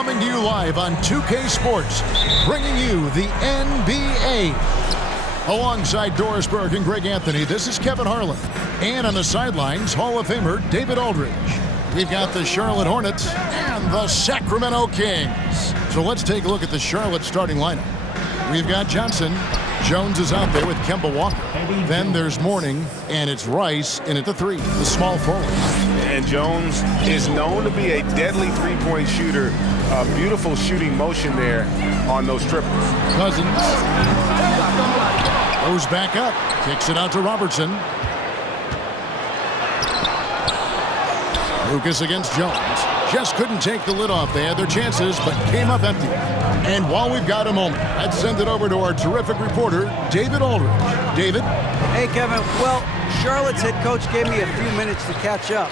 coming to you live on 2K Sports, bringing you the NBA. Alongside Doris Berg and Greg Anthony, this is Kevin Harlan. And on the sidelines, Hall of Famer David Aldridge. We've got the Charlotte Hornets and the Sacramento Kings. So let's take a look at the Charlotte starting lineup. We've got Johnson. Jones is out there with Kemba Walker. Then there's Mourning, and it's Rice in at the 3, the small forward. And Jones is known to be a deadly three-point shooter. A beautiful shooting motion there on those triples. Cousins goes back up, kicks it out to Robertson. Lucas against Jones. Just couldn't take the lid off. They had their chances, but came up empty. And while we've got a moment, let's send it over to our terrific reporter, David Aldridge. David? Hey, Kevin. Well, Charlotte's head coach gave me a few minutes to catch up.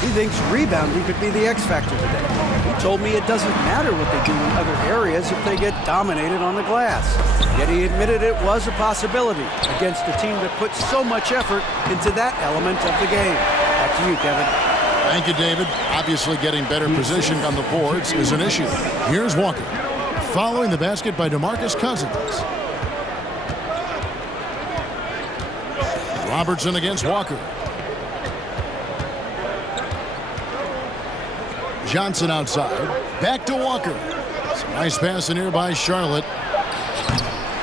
He thinks rebounding could be the X factor today. He told me it doesn't matter what they do in other areas if they get dominated on the glass. Yet he admitted it was a possibility against a team that puts so much effort into that element of the game. Back to you, Kevin. Thank you, David. Obviously getting better position on the boards is an issue. Here's Walker. Following the basket by DeMarcus Cousins. Robertson against Walker. Johnson outside. Back to Walker. Some nice pass in here by Charlotte.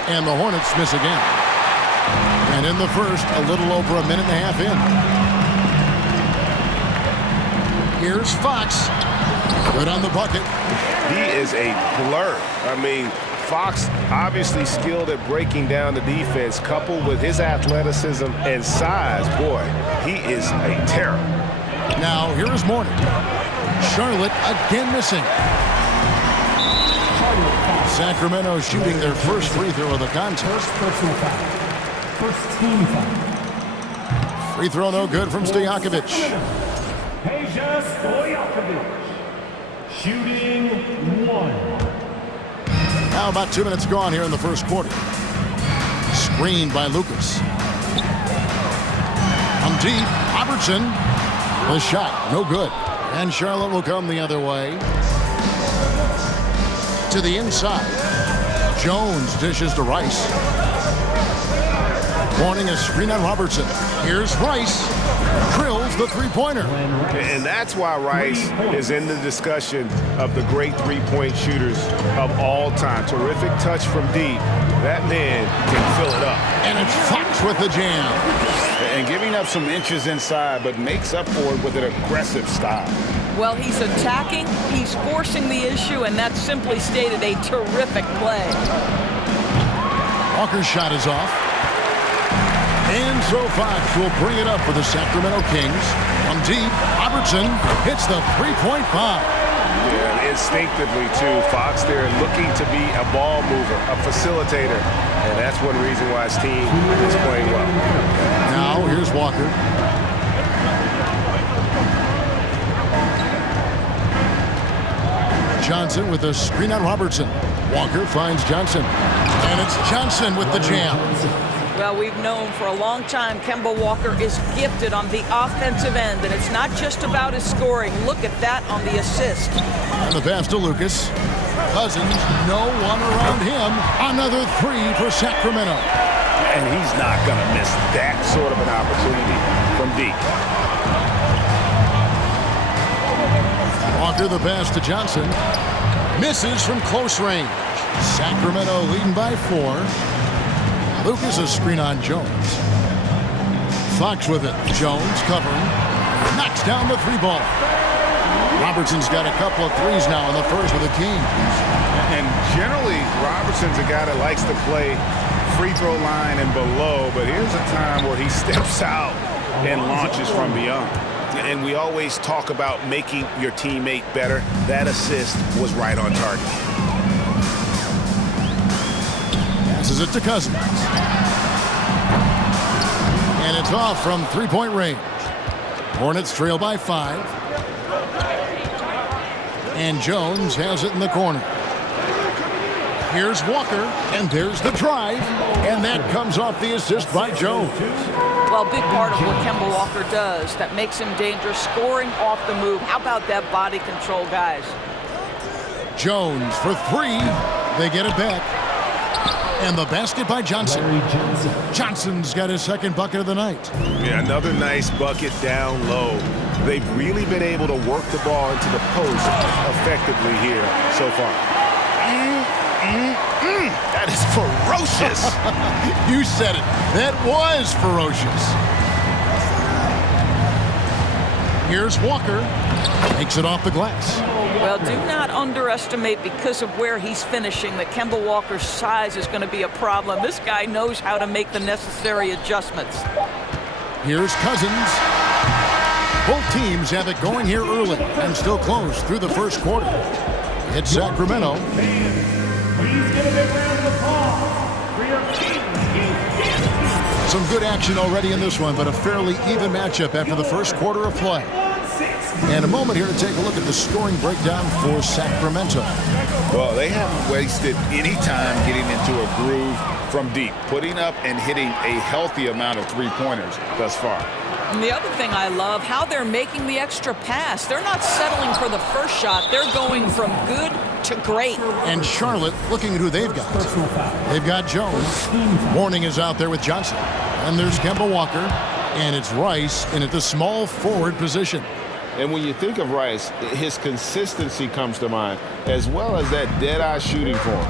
And the Hornets miss again. And in the first, a little over a minute and a half in. Here's Fox. Good on the bucket. He is a blur. I mean, Fox obviously skilled at breaking down the defense, coupled with his athleticism and size. Boy, he is a terror. Now, here is Mourning. Charlotte again missing. Sacramento shooting their first free throw of the contest. First personal foul. First team foul. Free throw no good from Stojakovic. Shooting 1. Now about 2 minutes gone here in the first quarter. Screened by Lucas. From deep, Robertson. The shot, no good. And Charlotte will come the other way. To the inside. Jones dishes to Rice. Mourning a screen on Robertson. Here's Rice. Drills the three-pointer. And that's why Rice is in the discussion of the great three-point shooters of all time. Terrific touch from deep. That man can fill it up. And it's Fox with the jam. And giving up some inches inside, but makes up for it with an aggressive style. Well, he's attacking, he's forcing the issue, and that's simply stated a terrific play. Walker's shot is off. And so Fox will bring it up for the Sacramento Kings. From deep, Robertson hits the 3-point foul. Yeah, instinctively, too. Fox there looking to be a ball mover, a facilitator. And that's one reason why his team is playing well. Now, here's Walker. Johnson with a screen on Robertson. Walker finds Johnson. And it's Johnson with the jam. Well, we've known for a long time Kemba Walker is gifted on the offensive end, and it's not just about his scoring. Look at that on the assist. And the pass to Lucas. Cousins, no one around him. Another 3 for Sacramento. And he's not going to miss that sort of an opportunity from deep. Walker the pass to Johnson. Misses from close range. Sacramento leading by 4. Lucas a screen on Jones. Fox with it. Jones covering. Knocks down the 3-ball. Robertson's got a couple of threes now in the first with the Kings. And generally, Robertson's a guy that likes to play free throw line and below, but here's a time where he steps out and launches from beyond. And we always talk about making your teammate better. That assist was right on target. Passes it to Cousins. And it's off from 3-point range. Hornets trail by 5. And Jones has it in the corner. Here's Walker, and there's the drive. And that comes off the assist by Jones. Well, big part of what Kemba Walker does that makes him dangerous, scoring off the move. How about that body control, guys? Jones for three. They get it back. And the basket by Johnson. Johnson's got his second bucket of the night. Yeah, another nice bucket down low. They've really been able to work the ball into the post effectively here so far. That is ferocious. You said it. That was ferocious. Here's Walker. Takes it off the glass. Well, do not underestimate, because of where he's finishing, that Kemba Walker's size is going to be a problem. This guy knows how to make the necessary adjustments. Here's Cousins. Both teams have it going here early and still close through the first quarter. It's Sacramento. Please give a big round of applause for your king. Some good action already in this one, but a fairly even matchup after the first quarter of play. And a moment here to take a look at the scoring breakdown for Sacramento. Well, they haven't wasted any time getting into a groove from deep, putting up and hitting a healthy amount of three-pointers thus far. And the other thing I love, how they're making the extra pass. They're not settling for the first shot. They're going from good to great. And Charlotte looking at who they've got. They've got Jones. Mourning is out there with Johnson. And there's Kemba Walker. And it's Rice in at the small forward position. And when you think of Rice, his consistency comes to mind, as well as that dead-eye shooting form.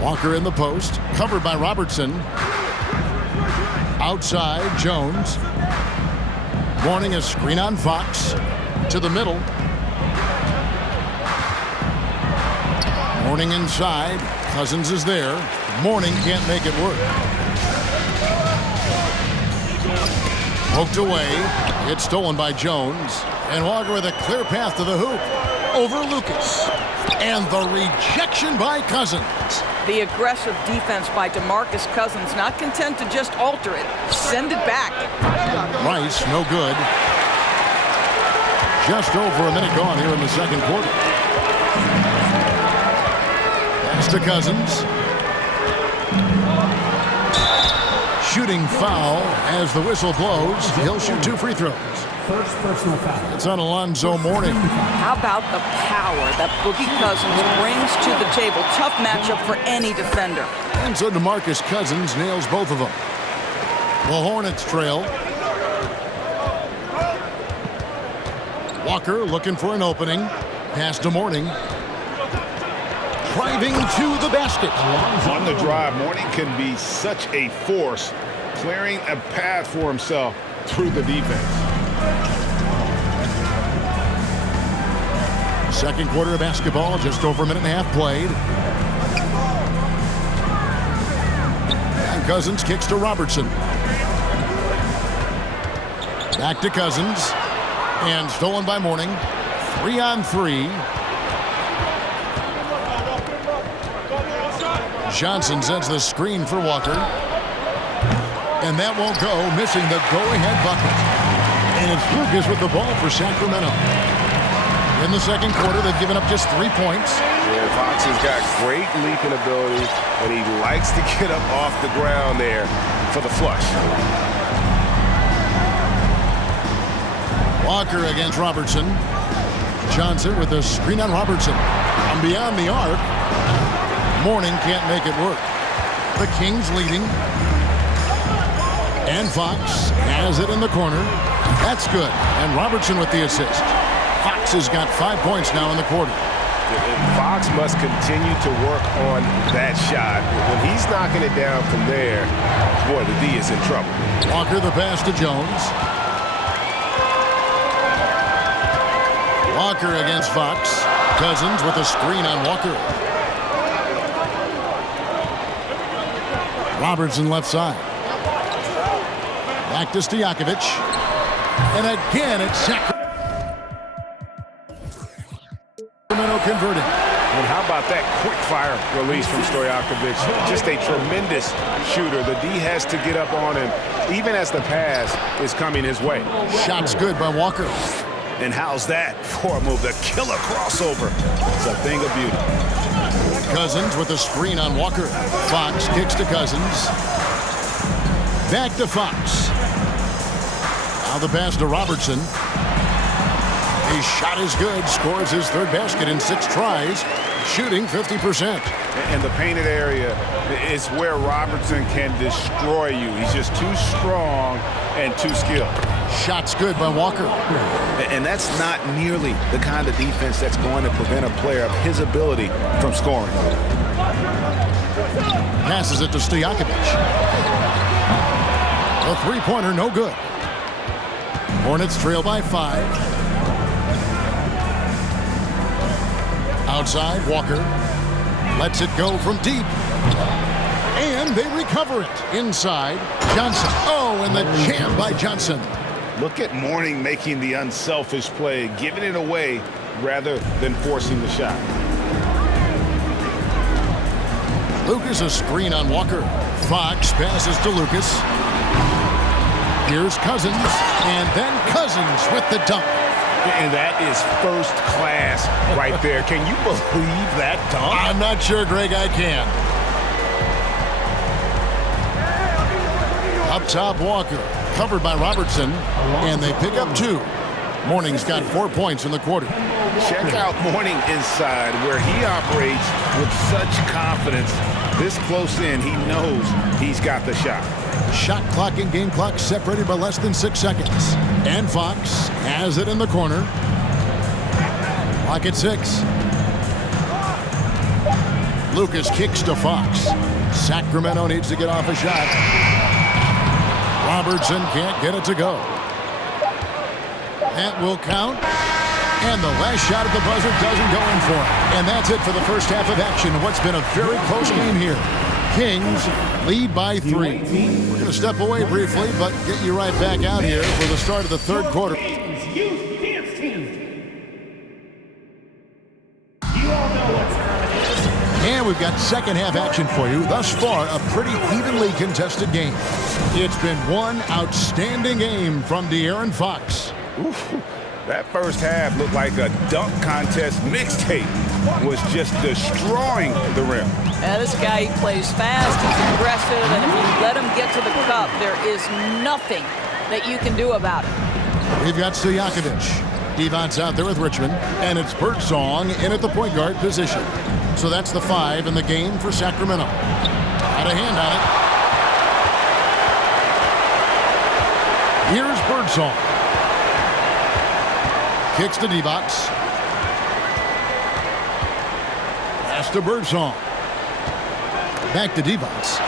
Walker in the post, covered by Robertson. Outside, Jones. Mourning a screen on Fox. To the middle. Mourning inside. Cousins is there. Mourning can't make it work. Poked away. It's stolen by Jones. And Walker with a clear path to the hoop. Over Lucas. And the rejection by Cousins. The aggressive defense by DeMarcus Cousins, not content to just alter it. Send it back. Rice, no good. Just over a minute gone here in the second quarter. Pass to Cousins. Shooting foul as the whistle blows. He'll shoot 2 free throws. First personal foul. It's on Alonzo Mourning. How about the power that Boogie Cousins brings to the table? Tough matchup for any defender. And so DeMarcus Cousins nails both of them. The Hornets trail. Walker looking for an opening. Pass to Mourning. Driving to the basket. On the drive, Mourning can be such a force, clearing a path for himself through the defense. Second quarter of basketball, just over a minute and a half played. And Cousins kicks to Robertson. Back to Cousins. And stolen by Mourning. 3-on-3. Johnson sends the screen for Walker. And that won't go, missing the go-ahead bucket. And it's Lucas with the ball for Sacramento. In the second quarter, they've given up just 3 points. Yeah, Fox has got great leaping ability, and he likes to get up off the ground there for the flush. Walker against Robertson. Johnson with a screen on Robertson. And beyond the arc, Mourning can't make it work. The Kings leading. And Fox has it in the corner. That's good. And Robertson with the assist. Fox has got 5 points now in the quarter. Fox must continue to work on that shot. When he's knocking it down from there, boy, the D is in trouble. Walker the pass to Jones. Walker against Fox. Cousins with a screen on Walker. Robertson left side. Back to Stojakovic. And again, it's Sacramento converting. And how about that quick fire release from Stojakovic? Just a tremendous shooter. The D has to get up on him, even as the pass is coming his way. Shot's good by Walker. And how's that for a move? The killer crossover. It's a thing of beauty. Cousins with a screen on Walker. Fox kicks to Cousins. Back to Fox. Now the pass to Robertson. His shot is good. Scores his third basket in 6 tries. Shooting 50%. And the painted area is where Robertson can destroy you. He's just too strong and too skilled. Shot's good by Walker. And that's not nearly the kind of defense that's going to prevent a player of his ability from scoring. Passes it to Stojakovic. The three-pointer, no good. Hornets trail by 5. Outside, Walker lets it go from deep. And they recover it. Inside, Johnson. Oh, and the jam by Johnson. Look at Mourning making the unselfish play, giving it away rather than forcing the shot. Lucas a screen on Walker. Fox passes to Lucas. Here's Cousins, and then Cousins with the dunk. And that is first class right there. Can you believe that dunk? I'm not sure, Greg, I can. Up top, Walker, covered by Robertson, and they pick up 2. Mourning's got 4 points in the quarter. Check out Mourning inside, where he operates with such confidence. This close in, he knows he's got the shot. Shot clock and game clock separated by less than 6 seconds. And Fox has it in the corner. Clock at 6. Lucas kicks to Fox. Sacramento needs to get off a shot. Robertson can't get it to go. That will count. And the last shot at the buzzer doesn't go in for it. And that's it for the first half of action. What's been a very close game here. Kings lead by 3. We're going to step away briefly, but get you right back out here for the start of the third quarter. And we've got second half action for you. Thus far, a pretty evenly contested game. It's been one outstanding game from De'Aaron Fox. Oof. That first half looked like a dunk contest mixtape. Was just destroying the rim. Yeah, this guy, he plays fast, he's aggressive, and if you let him get to the cup, there is nothing that you can do about it. We've got Stojakovic. Devon's out there with Richmond, and it's Birdsong in at the point guard position. So that's the 5 in the game for Sacramento. Got a hand on it. Here's Birdsong. Kicks to Devox. Pass to Birdsong. Back to Devox.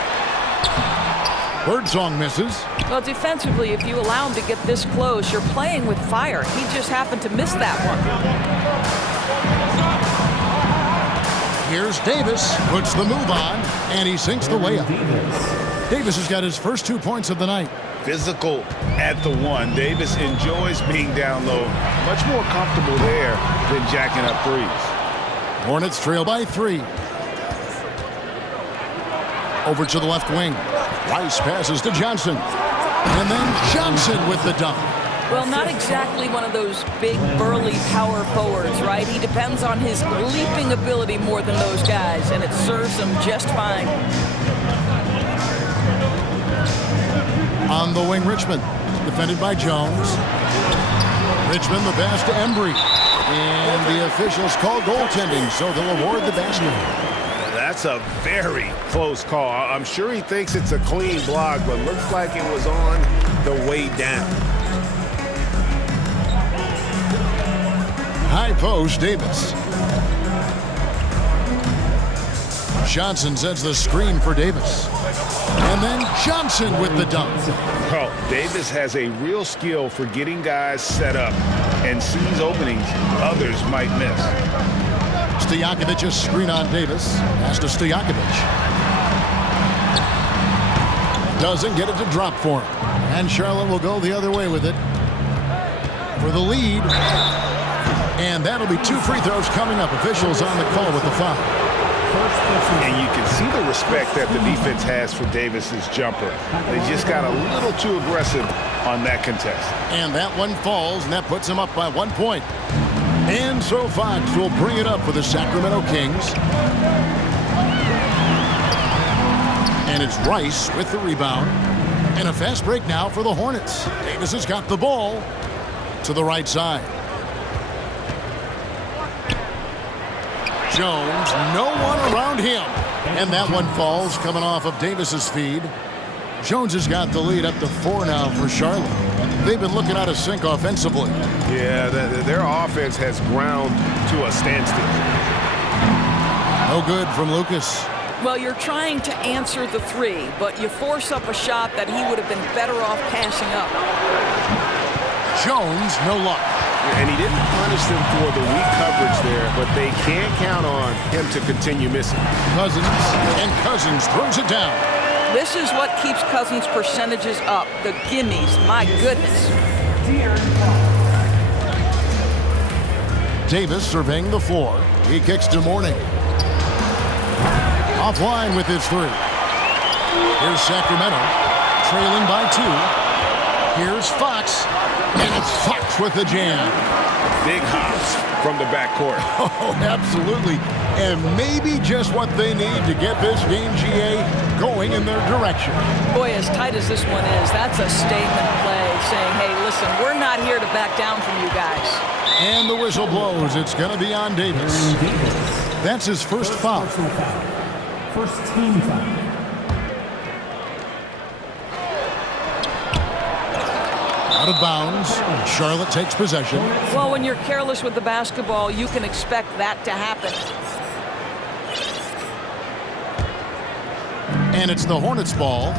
Birdsong misses. Well, defensively, if you allow him to get this close, you're playing with fire. He just happened to miss that one. Here's Davis. Puts the move on, and he sinks the layup. Davis has got his first 2 points of the night. Physical at the 1. Davis enjoys being down low. Much more comfortable there than jacking up threes. Hornets trail by 3. Over to the left wing. Rice passes to Johnson. And then Johnson with the dunk. Well, not exactly one of those big, burly power forwards, right? He depends on his leaping ability more than those guys, and it serves him just fine. On the wing, Richmond, defended by Jones. Richmond, the pass to Embry. And the officials call goaltending, so they'll award the basket. That's a very close call. I'm sure he thinks it's a clean block, but looks like it was on the way down. High post, Davis. Johnson sends the screen for Davis. And then Johnson with the dunk. Well, Davis has a real skill for getting guys set up and sees openings others might miss. Stojakovic's screen on Davis. Pass to Stojakovic. Doesn't get it to drop for him. And Charlotte will go the other way with it for the lead. And that'll be 2 free throws coming up. Officials on the call with the foul. And you can see the respect that the defense has for Davis's jumper. They just got a little too aggressive on that contest. And that one falls, and that puts him up by 1 point. And so Fox will bring it up for the Sacramento Kings. And it's Rice with the rebound. And a fast break now for the Hornets. Davis has got the ball to the right side. Jones, no one around him. And that one falls coming off of Davis's feed. Jones has got the lead up to 4 now for Charlotte. They've been looking out of sync offensively. Yeah, their offense has ground to a standstill. No good from Lucas. Well, you're trying to answer the 3, but you force up a shot that he would have been better off passing up. Jones, no luck. And he didn't punish them for the weak coverage there, but they can't count on him to continue missing. Cousins throws it down. This is what keeps Cousins' percentages up. The gimmies, my goodness. Davis surveying the floor. He kicks to Mourning. Offline with his 3. Here's Sacramento, trailing by 2. Here's Fox, and it's Fox with the jam. Big hops from the backcourt. Oh, absolutely. And maybe just what they need to get this game, GA, going in their direction. Boy, as tight as this one is, that's a statement play saying, hey, listen, we're not here to back down from you guys. And the whistle blows. It's going to be on Davis. That's his first foul. First team foul. Out of bounds. Charlotte takes possession. Well, when you're careless with the basketball, you can expect that to happen. And it's the Hornets' ball.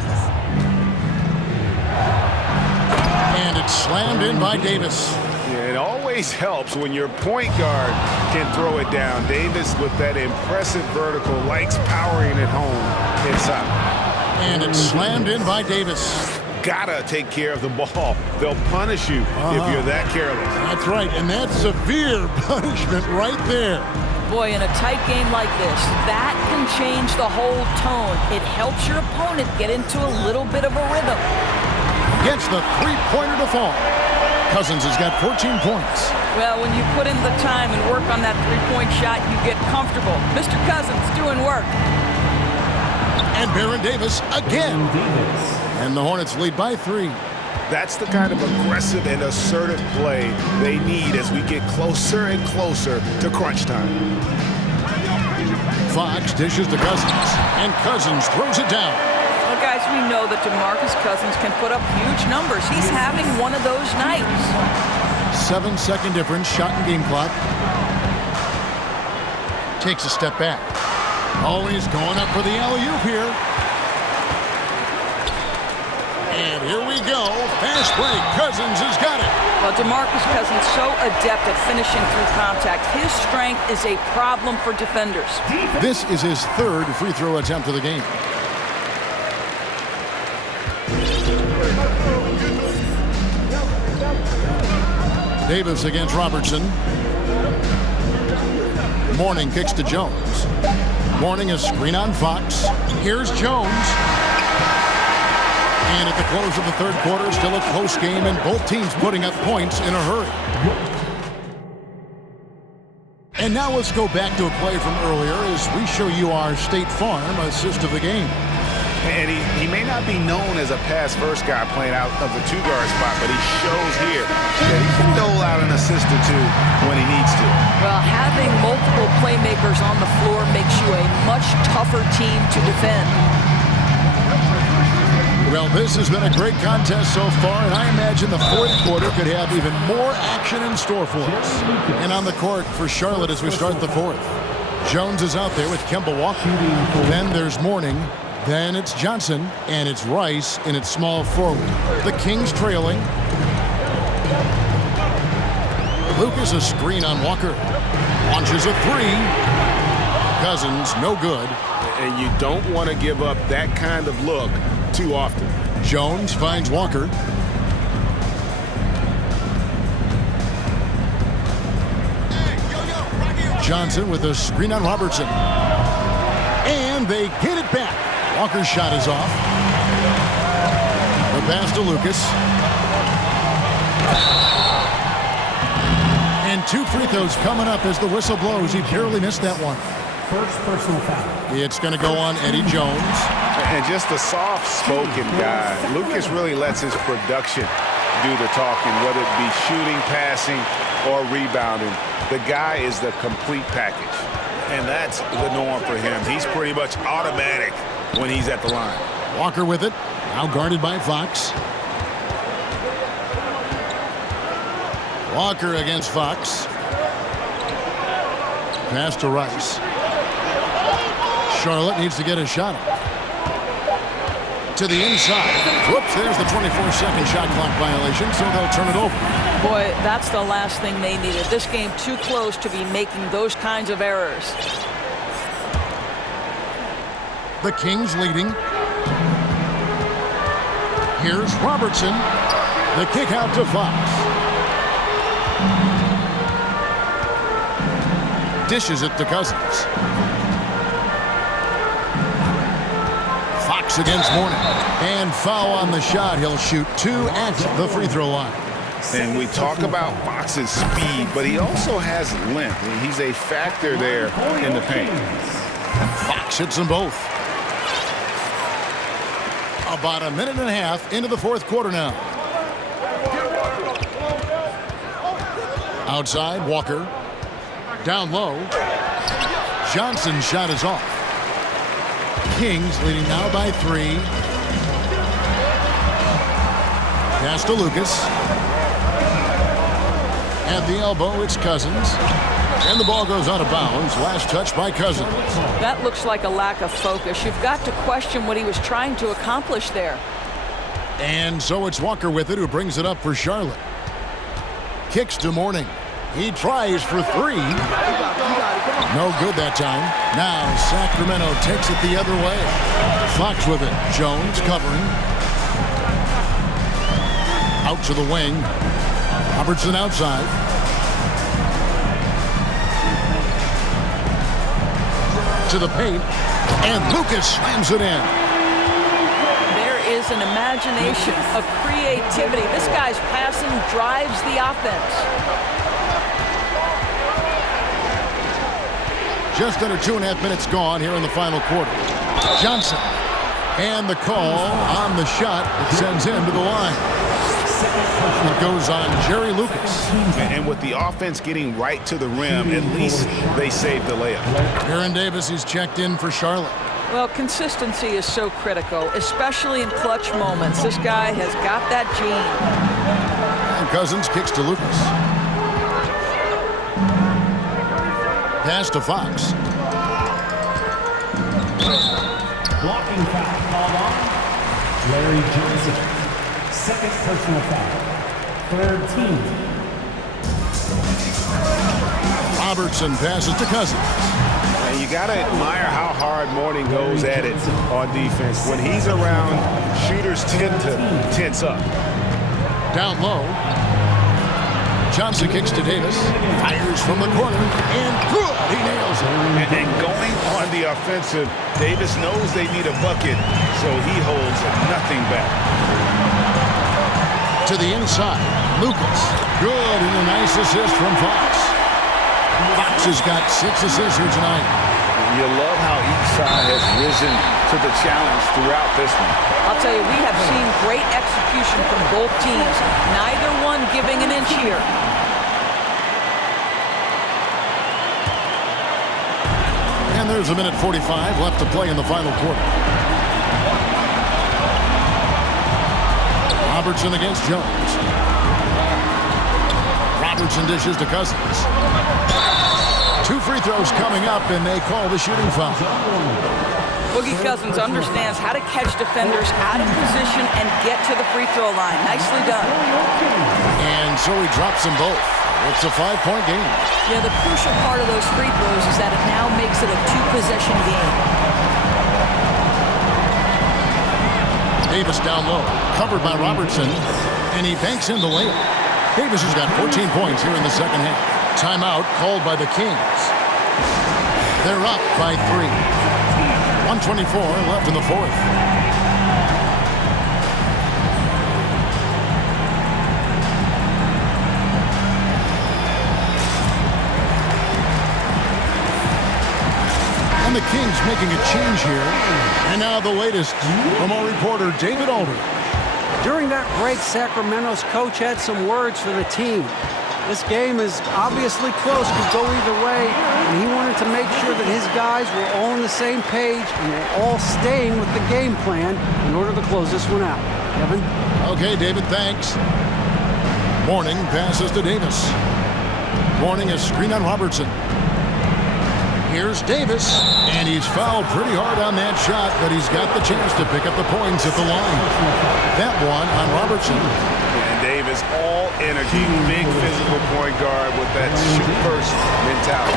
And it's slammed in by Davis. Yeah, it always helps when your point guard can throw it down. Davis, with that impressive vertical, likes powering it home inside. And it's slammed in by Davis. Gotta take care of the ball. They'll punish you if you're that careless. That's right, and that's severe punishment right there. Boy, in a tight game like this, that can change the whole tone. It helps your opponent get into a little bit of a rhythm. Gets the three-pointer to fall. Cousins has got 14 points. Well, when you put in the time and work on that three-point shot, you get comfortable. Mr. Cousins doing work. And Baron Davis again. And the Hornets lead by 3. That's the kind of aggressive and assertive play they need as we get closer and closer to crunch time. Fox dishes to Cousins, and Cousins throws it down. Well, guys, we know that DeMarcus Cousins can put up huge numbers. He's having one of those nights. 7-second difference, shot and game clock. Takes a step back. Always going up for the alley-oop here. And here we go. Fast break. Cousins has got it. Well, DeMarcus Cousins so adept at finishing through contact. His strength is a problem for defenders. This is his 3rd free throw attempt of the game. Davis against Robertson. Mourning kicks to Jones. Mourning a screen on Fox. Here's Jones. And at the close of the 3rd quarter, still a close game, and both teams putting up points in a hurry. And now let's go back to a play from earlier as we show you our State Farm assist of the game. And he may not be known as a pass-first guy playing out of the 2-guard spot, but he shows here that he can dole out an assist or 2 when he needs to. Well, having multiple playmakers on the floor makes you a much tougher team to defend. Well, this has been a great contest so far, and I imagine the 4th quarter could have even more action in store for us. And on the court for Charlotte as we start the 4th. Jones is out there with Kemba Walker. Then there's Mourning. Then it's Johnson, and it's Rice in its small forward. The Kings trailing. Lucas a screen on Walker. Launches a 3. Cousins, no good. And you don't want to give up that kind of look too often. Jones finds Walker. Johnson with a screen on Robertson. And they get it back. Walker's shot is off. The pass to Lucas. And 2 free throws coming up as the whistle blows. He barely missed that one. First personal foul. It's going to go on Eddie Jones. And just a soft-spoken guy. Lucas really lets his production do the talking, whether it be shooting, passing, or rebounding. The guy is the complete package. And that's the norm for him. He's pretty much automatic when he's at the line. Walker with it. Now guarded by Fox. Walker against Fox. Pass to Rice. Charlotte needs to get a shot up. To the inside. Whoops, there's the 24-second shot clock violation, so they'll turn it over. Boy, that's the last thing they needed. This game too close to be making those kinds of errors. The Kings leading. Here's Robertson. The kick out to Fox. Dishes it to Cousins. Fox against Mourning. And foul on the shot. He'll shoot 2 at the free throw line. And we talk about Fox's speed, but he also has length. He's a factor there in the paint. Fox hits them both. About a minute and a half into the fourth quarter now. Outside, Walker. Down low. Johnson's shot is off. Kings leading now by 3. Pass to Lucas. At the elbow, it's Cousins. And the ball goes out of bounds. Last touch by Cousins. That looks like a lack of focus. You've got to question what he was trying to accomplish there. And so it's Walker with it, who brings it up for Charlotte. Kicks to Mourning. He tries for 3. No good that time. Now Sacramento takes it the other way. Fox with it. Jones covering. Out to the wing. Robertson outside. To the paint. And Lucas slams it in. There is an imagination, a creativity. This guy's passing drives the offense. Just under 2.5 minutes gone here in the final quarter. Johnson. And the call on the shot that sends him to the line. It goes on Jerry Lucas. And with the offense getting right to the rim, at least they saved the layup. Aaron Davis is checked in for Charlotte. Well, consistency is so critical, especially in clutch moments. This guy has got that gene. And Cousins kicks to Lucas. Pass to Fox. Blocking foul called on Larry Johnson. Second personal foul. Third team. Robertson passes to Cousins. And you got to admire how hard Mourning goes at it on defense. When he's around, shooters tend to tense up. Down low. Johnson kicks to Davis. Fires from the corner. And good. He nails it. And going on the offensive, Davis knows they need a bucket, so he holds nothing back. To the inside. Lucas. Good. And a nice assist from Fox. Fox has got 6 assists here tonight. You love how each side has risen to the challenge throughout this one. I'll tell you, we have seen great execution from both teams. Neither one giving an inch here. And there's a minute 45 left to play in the final quarter. Robertson against Jones. Robertson dishes to Cousins. 2 free throws coming up, and they call the shooting foul. Boogie Cousins understands how to catch defenders out of position and get to the free throw line. Nicely done. And so he drops them both. It's a 5-point game. Yeah, the crucial part of those free throws is that it now makes it a 2-possession game. Davis down low, covered by Robertson, and he banks in the layup. Davis has got 14 points here in the second half. Timeout called by the Kings. They're up by 3. 1:24 left in the fourth. And the Kings making a change here. And now the latest from our reporter, David Alder. During that break, Sacramento's coach had some words for the team. This game is obviously close, could go either way, and he wanted to make sure that his guys were all on the same page and were all staying with the game plan in order to close this one out. Kevin? Okay, David, thanks. Mourning passes to Davis. Mourning a screen on Robertson. Here's Davis, and he's fouled pretty hard on that shot, but he's got the chance to pick up the points at the line. That one on Robertson. And Davis, all energy, big physical point guard with that shoot-first mentality.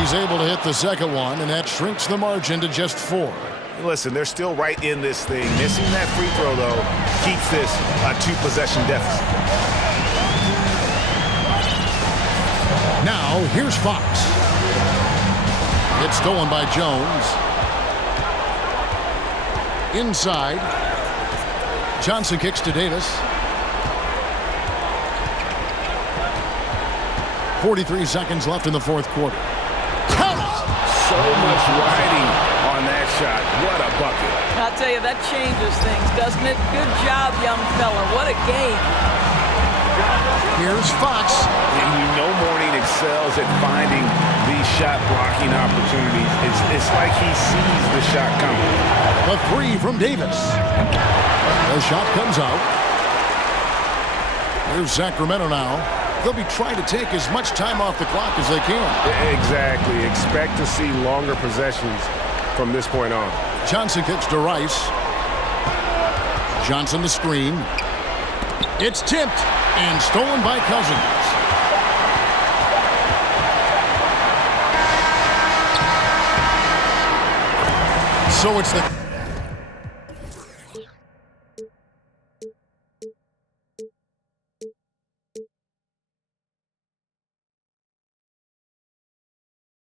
He's able to hit the second one, and that shrinks the margin to just 4. Listen, they're still right in this thing. Missing that free throw, though, keeps this a 2-possession deficit. Now, here's Fox. It's stolen by Jones. Inside. Johnson kicks to Davis. 43 seconds left in the fourth quarter. Count it! So much riding on that shot. What a bucket. I'll tell you, that changes things, doesn't it? Good job, young fella. What a game. Here's Fox. And you know Mourning excels at finding these shot blocking opportunities. It's like he sees the shot coming. A 3 from Davis. The shot comes out. Here's Sacramento now. They'll be trying to take as much time off the clock as they can. Exactly. Expect to see longer possessions from this point on. Johnson kicks to Rice. Johnson the screen. It's tipped and stolen by Cousins. So it's the